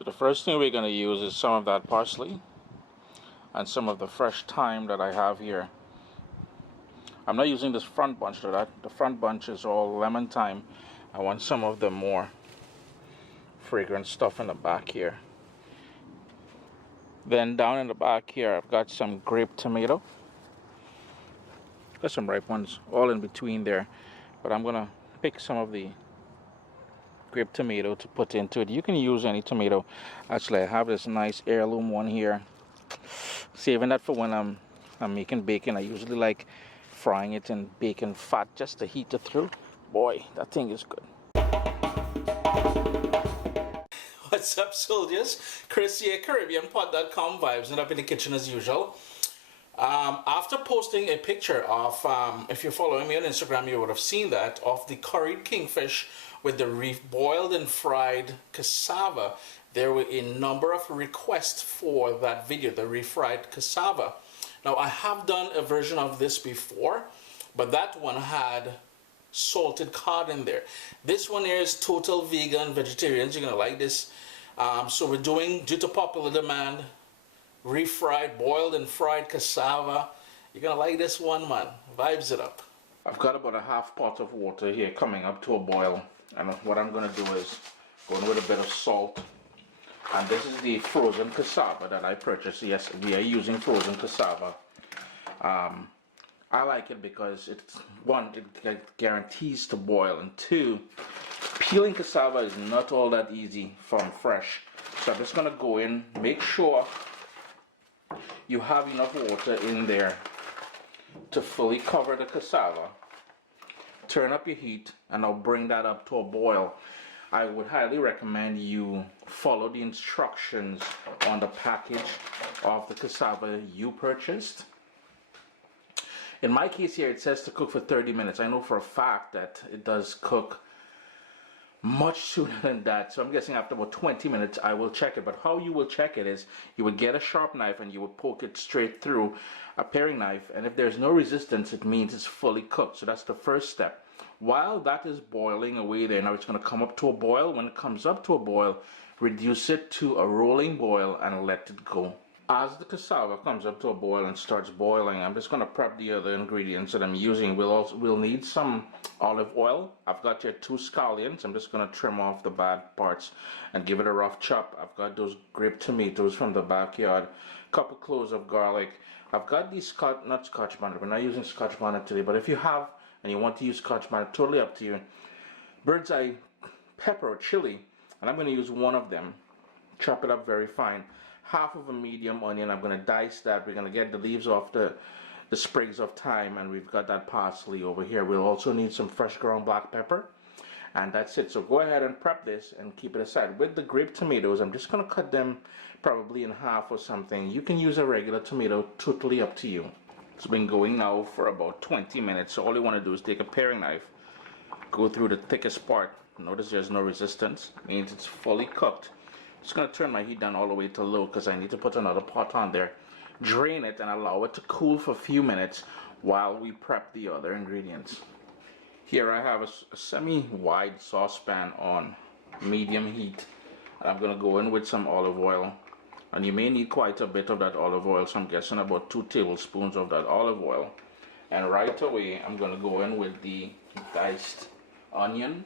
So the first thing we're going to use is some of that parsley and some of the fresh thyme that I have here. I'm not using this front bunch to that. The front bunch is all lemon thyme. I want some of the more fragrant stuff in the back here. Then down in the back here I've got some grape tomato. Got some ripe ones all in between there. But I'm going to pick some of the grape tomato to put into it. You can use any tomato. Actually, I have this nice heirloom one here. Saving that for when I'm making bacon. I usually like frying it in bacon fat just to heat it through. Boy, that thing is good. What's up, soldiers? Chris here, CaribbeanPot.com vibes, and up in the kitchen as usual. After posting a picture of, if you're following me on Instagram, you would have seen that, of the curried kingfish with the boiled and fried cassava. There were a number of requests for that video, the refried cassava. Now, I have done a version of this before, but that one had salted cod in there. This one here is total vegan, vegetarians. You're gonna like this. So we're doing, due to popular demand, refried, boiled and fried cassava. You're gonna like this one, man. Vibes it up. I've got about a half pot of water here coming up to a boil, and what I'm gonna do is go in with a bit of salt. And this is the frozen cassava that I purchased. Yes, we are using frozen cassava. I like it because it's, one, it guarantees to boil, and two, peeling cassava is not all that easy from fresh. So I'm just gonna go in, make sure you have enough water in there to fully cover the cassava. Turn up your heat, and I'll bring that up to a boil. I would highly recommend you follow the instructions on the package of the cassava you purchased. In my case here, it says to cook for 30 minutes. I know for a fact that it does cook much sooner than that, so I'm guessing after about 20 minutes I will check it. But how you will check it is you would get a sharp knife and you would poke it straight through a paring knife, and if there's no resistance, it means it's fully cooked. So that's the first step. While that is boiling away there, now it's going to come up to a boil. When it comes up to a boil, reduce it to a rolling boil and let it go. As the cassava comes up to a boil and starts boiling, I'm just going to prep the other ingredients that I'm using. We'll need some olive oil. I've got here 2 scallions. I'm just going to trim off the bad parts and give it a rough chop. I've got those grape tomatoes from the backyard, a couple cloves of garlic. I've got these not Scotch bonnet. We're not using Scotch bonnet today, but if you have and you want to use Scotch bonnet, totally up to you. Bird's eye pepper or chili, and I'm going to use one of them. Chop it up very fine. Half of a medium onion, I'm going to dice that. We're going to get the leaves off the sprigs of thyme, and we've got that parsley over here. We'll also need some fresh ground black pepper, and that's it. So go ahead and prep this and keep it aside. With the grape tomatoes, I'm just going to cut them probably in half or something. You can use a regular tomato, totally up to you. It's been going now for about 20 minutes, so all you want to do is take a paring knife, go through the thickest part. Notice there's no resistance, means it's fully cooked. Just going to turn my heat down all the way to low because I need to put another pot on there. Drain it and allow it to cool for a few minutes while we prep the other ingredients. Here I have a semi-wide saucepan on medium heat, and I'm going to go in with some olive oil. And you may need quite a bit of that olive oil, so I'm guessing about 2 tablespoons of that olive oil. And right away I'm going to go in with the diced onion,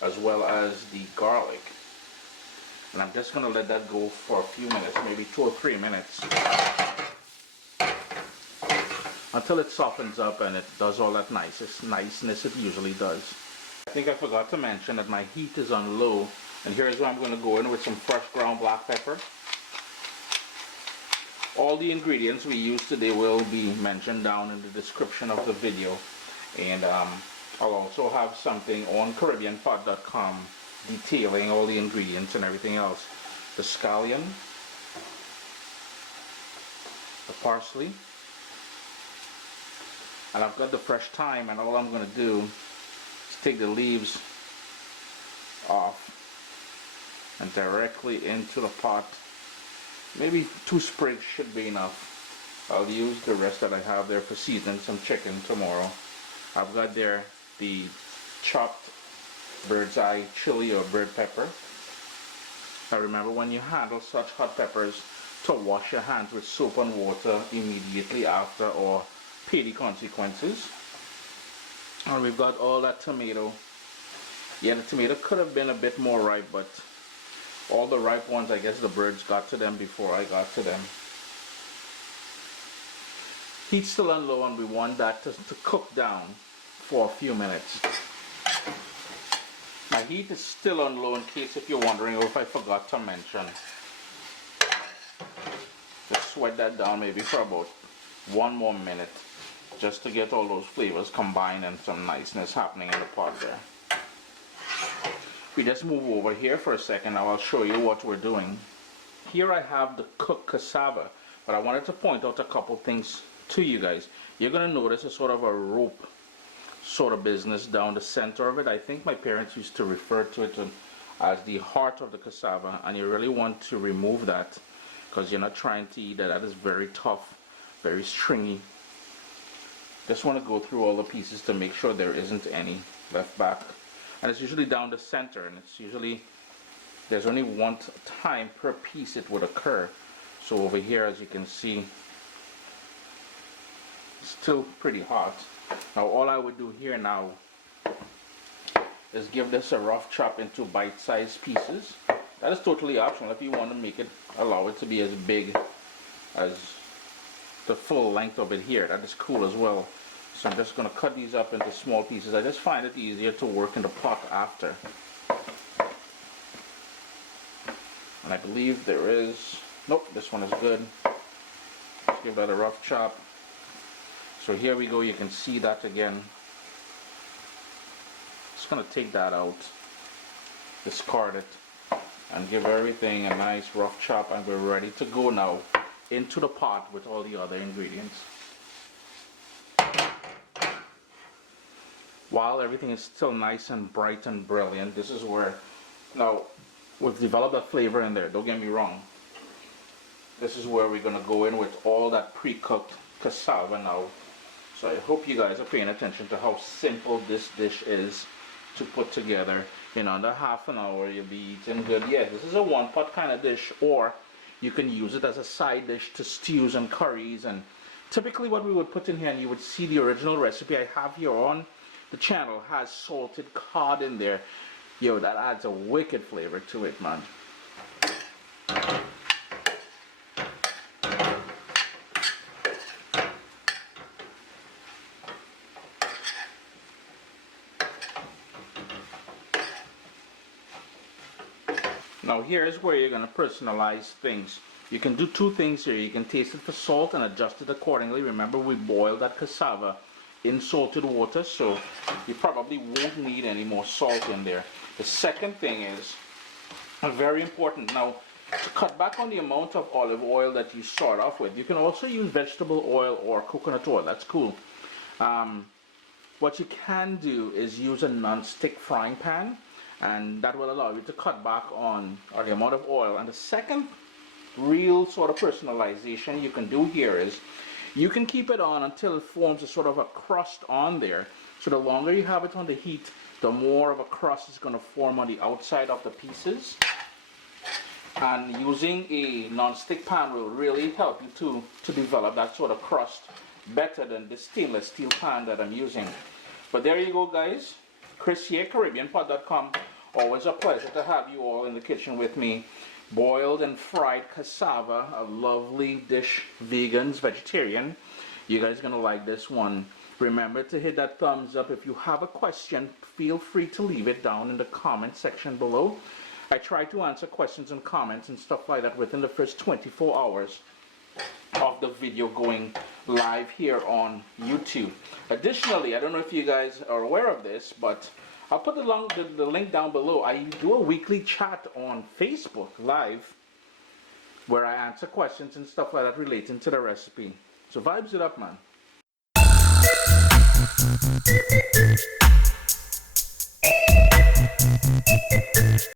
as well as the garlic, and I'm just going to let that go for a few minutes, maybe 2 or 3 minutes, until it softens up and it does all that niceness it usually does. I think I forgot to mention that my heat is on low, and here's where I'm going to go in with some fresh ground black pepper. All the ingredients we use today will be mentioned down in the description of the video, and I'll also have something on CaribbeanPot.com detailing all the ingredients and everything else. The scallion, the parsley, and I've got the fresh thyme, and all I'm going to do is take the leaves off and directly into the pot. Maybe 2 sprigs should be enough. I'll use the rest that I have there for seasoning some chicken tomorrow. I've got there the chopped bird's eye chili or bird pepper. Now remember, when you handle such hot peppers, to wash your hands with soap and water immediately after, or pay the consequences. And we've got all that tomato. Yeah, the tomato could have been a bit more ripe, but all the ripe ones, I guess the birds got to them before I got to them. Heat's still on low, and we want that to cook down for a few minutes. My heat is still on low, in case if you're wondering, or if I forgot to mention. Just sweat that down maybe for about 1 more minute, just to get all those flavors combined and some niceness happening in the pot there. We just move over here for a second. Now I'll show you what we're doing. Here I have the cooked cassava, but I wanted to point out a couple things to you guys. You're going to notice a sort of a rope sort of business down the center of it. I think my parents used to refer to it as the heart of the cassava, and you really want to remove that because you're not trying to eat that. That is very tough, very stringy. Just want to go through all the pieces to make sure there isn't any left back. And it's usually down the center, and it's usually, there's only one time per piece it would occur. So over here, as you can see, still pretty hot. Now all I would do here now is give this a rough chop into bite-sized pieces. That is totally optional. If you want to make it, allow it to be as big as the full length of it here. That is cool as well. So I'm just going to cut these up into small pieces. I just find it easier to work in the pot after. And I believe there is, nope, this one is good. Let's give that a rough chop. So here we go, you can see that again. Just going to take that out, discard it, and give everything a nice rough chop, and we're ready to go now into the pot with all the other ingredients. While everything is still nice and bright and brilliant, this is where, now we've developed a flavor in there, don't get me wrong. This is where we're going to go in with all that pre-cooked cassava now. So I hope you guys are paying attention to how simple this dish is to put together. In under half an hour you'll be eating good. Yeah, this is a one-pot kind of dish, or you can use it as a side dish to stews and curries. And typically what we would put in here, and you would see the original recipe I have here on the channel, has salted cod in there. Yo, that adds a wicked flavor to it, man. Now here's where you're going to personalize things. You can do two things here. You can taste it for salt and adjust it accordingly. Remember, we boiled that cassava in salted water, so you probably won't need any more salt in there. The second thing is very important. Now, to cut back on the amount of olive oil that you start off with, you can also use vegetable oil or coconut oil. That's cool. What you can do is use a non-stick frying pan, and that will allow you to cut back on the amount of oil. And the second real sort of personalization you can do here is you can keep it on until it forms a sort of a crust on there. So the longer you have it on the heat, the more of a crust is going to form on the outside of the pieces. And using a non-stick pan will really help you to develop that sort of crust better than the stainless steel pan that I'm using. But there you go, guys. Chris here, CaribbeanPot.com. Always a pleasure to have you all in the kitchen with me. Boiled and fried cassava, a lovely dish, vegans, vegetarian. You guys are going to like this one. Remember to hit that thumbs up. If you have a question, feel free to leave it down in the comment section below. I try to answer questions and comments and stuff like that within the first 24 hours of the video going live here on YouTube. Additionally, I don't know if you guys are aware of this, but I'll put the link down below. I do a weekly chat on Facebook Live where I answer questions and stuff like that relating to the recipe. So vibes it up, man.